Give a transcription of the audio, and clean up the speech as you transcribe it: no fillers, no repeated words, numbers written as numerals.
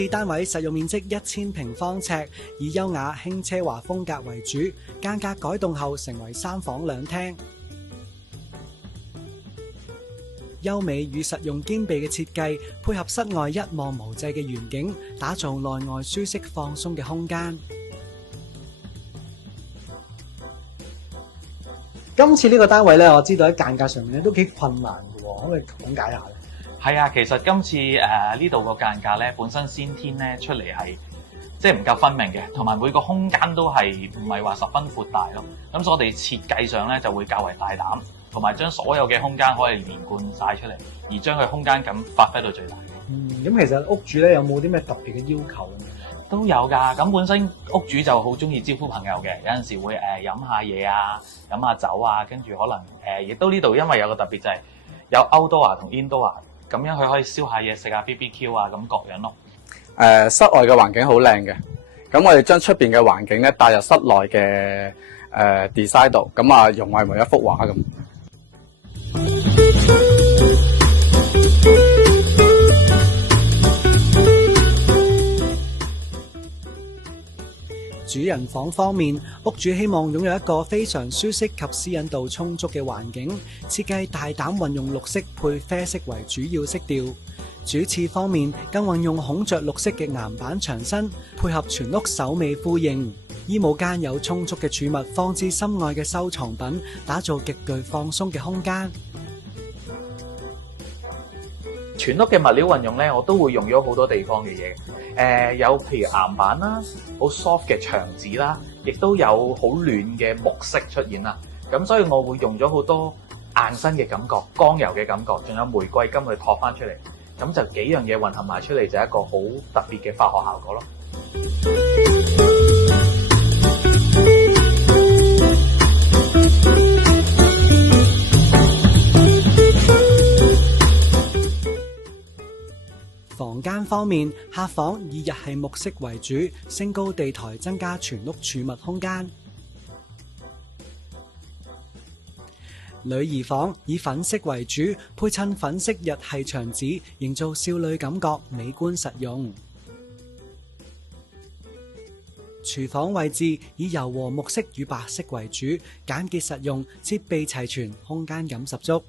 次單位實用面積1000平方尺，以優雅輕奢華風格為主，間隔改動後成為3房2廳。優美與實用兼備嘅設計，配合室外一望無際嘅園景，打造內外舒適放鬆嘅空間。今次呢個單位咧，我知道喺間隔上面咧都幾困難嘅喎，可唔可以講解下咧？係啊，其實今次呢度個間隔咧，本身先天咧出嚟係即係唔夠分明嘅，同埋每個空間都係唔係話十分闊大咯。咁所以我哋設計上咧就會較為大膽，同埋將所有嘅空間可以連貫晒出嚟，而將佢空間感發揮到最大。咁其實屋主咧有冇啲咩特別嘅要求？都有㗎。咁本身屋主就好中意招呼朋友嘅，有陣時會飲下嘢啊，飲下酒啊，跟住可能亦都呢度因為有個特別就係有 outdoor 同 indoor， 咁樣佢可以燒下嘢食下 BBQ 啊，咁各樣咯。室外嘅環境好靚嘅，咁我哋將出邊嘅環境咧帶入室內嘅design 度，咁啊融為一幅畫咁。主人房方面，屋主希望擁有一個非常舒適及私隱度充足嘅環境，設計大膽運用綠色配啡色為主要色調。主廁方面，更運用孔雀綠色嘅岩板牆身，配合全屋首尾呼應。衣帽間有充足嘅儲物放置心愛嘅收藏品，打造極具放鬆嘅空間。全屋嘅物料運用咧，我都會用咗好多地方嘅嘢。有譬如岩板啦，好 soft 嘅牆紙啦，亦都有好暖嘅木色出現啦。咁所以我會用咗好多硬身嘅感覺、光柔嘅感覺，仲有玫瑰金去托翻出嚟。咁就幾樣嘢混合埋出嚟，就係一個好特別嘅化學效果咯。房間方面，客房以日系木色為主，升高地台增加全屋儲物空間。女兒房以粉色為主，配襯粉色日系牆紙，營造少女感覺，美觀實用。廚房位置以柔和木色與白色為主，簡潔實用，設備齊全，空間感十足。